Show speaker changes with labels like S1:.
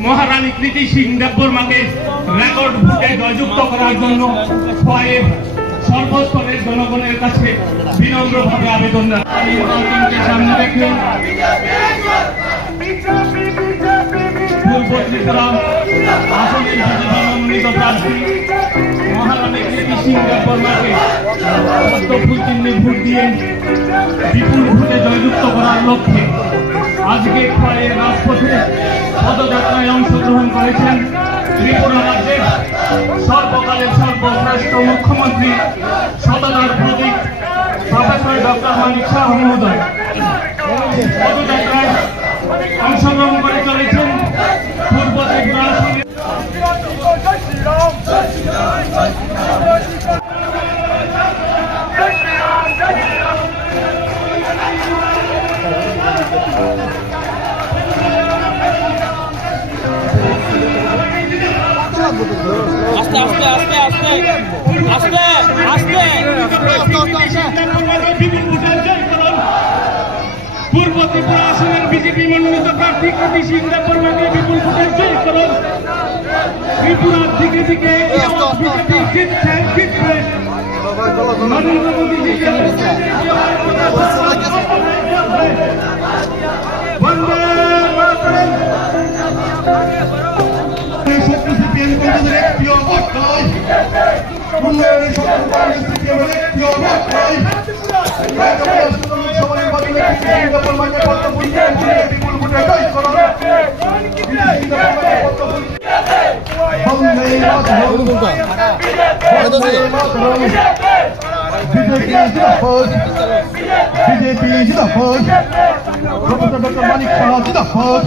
S1: মহারানী কৃতি সিং দেববর্মাকে রেকর্ড ভোটে জয়যুক্ত করার জন্য সর্বস্তরের জনগণের কাছে বিনম্রভাবে আবেদন সামনে রেখে মহারানী কৃতি সিং দেববর্মাকে পদ্মফুল ভোট দিয়ে বিপুল ভোটে জয়যুক্ত পদযাত্রায় অংশগ্রহণ করেছেন ত্রিপুরা রাজ্যের সর্বকালের সর্বশ্রেষ্ঠ মুখ্যমন্ত্রী সততার প্রতীক প্রফেসর ডক্টর মানিক শাহ মহোদয়। পদযাত্রায় অংশগ্রহণ করে চলেছেন পূর্ব ত্রিপুরা
S2: আস্তে আস্তে আস্তে আস্তে আস্তে আস্তে।
S1: পূর্ব ত্রিপুরা আসনের বিজেপি মনোনীত প্রার্থী কবি সিং দেববর্মাকে বিপুল ভোটে জয় করুন ত্রিপুরার দিকে দিকে বিজেপি জিতছে জিতবে নরেন্দ্র মোদীজি বন্দে মাতরম
S3: বিপুল ভোটে জয় করুন বন্দে মাতরম বন্দে মাতরম বিজেপি জিন্দাবাদ ডক্টর জিন্দাবাদ